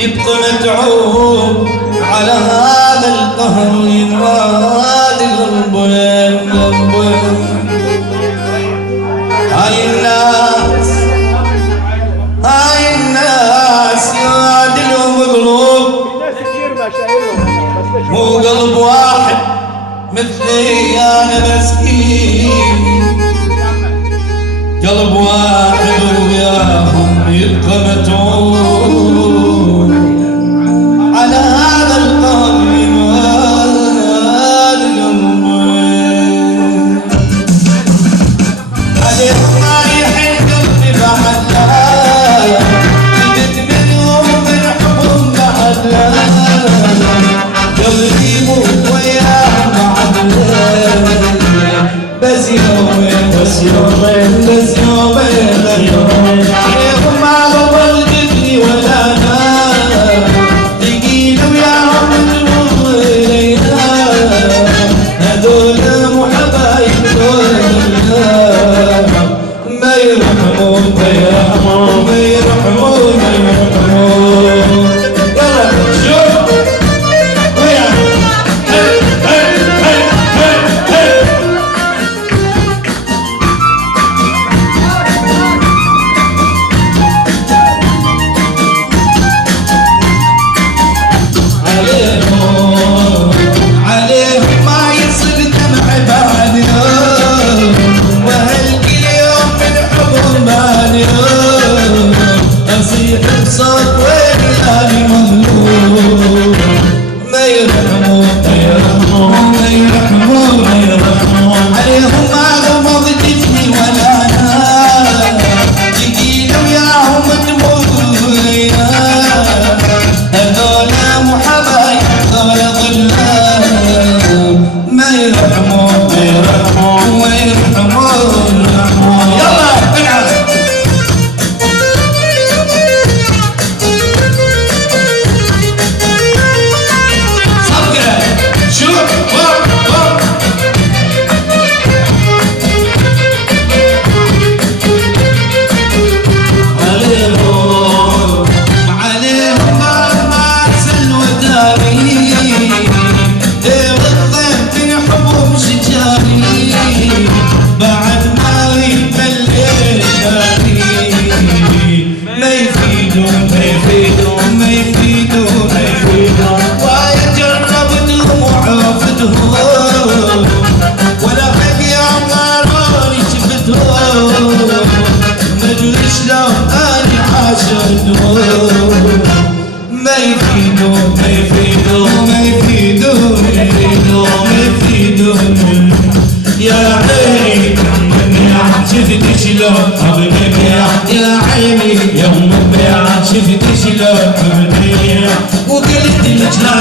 يبقى متعوب على هذا القهر ينادي قلبه. هاي الناس ينادي لهم قلوب، مو قلب واحد مثلي انا مسكين، قلب واحد وياهم يبقى متعوب على هذا القهر ينادي قلبه. عليهم ما يحن قلبي بعد لا، جيت منهم من حبهم بعد لا، قلبي يموت وياهم بعد لا، بس يومين بس يومين بس يومين عليهم ما غبر جدني ولا نام، تقيل وياهم تمر إلينا، هذول مو حبايب ما يرحمون ما يرحمون ما يرحمون ما يرحمون. يلا شوف وياهم عليهم ما يصير دمع بعد وهالكل يوم من حبهم باني، اصيح بصوت ويلي مظلوم، ما يرحمون ما يرحمون ما يرحمون ما يرحمون. عليهم ما غمض جفني ولا نام، تقيل وياهم تمر الايام، هذول مو حبايب هذول ظلام، ما يرحمون ما يرحمون ما يرحمون. يلا العب صفقة شوف عليهم ما سلوى داري، والضيف في حبهم شجاري، بعد ما يبلل داري، ما يفيدون ما يفيدون ما يفيدون ما يفيدون، وايد جربتهم وعرفتهم ولا حق يوم غاروني شفتهم، مدري شلون اني عاشرتهم، ما يفيدون ما يفيدون ما يفيدون ما يفيدون ما يفيدون. يا عيني شفت شلون ابنك يا عيني يوم البيع شفت شلون ابنك، وقلت لك لا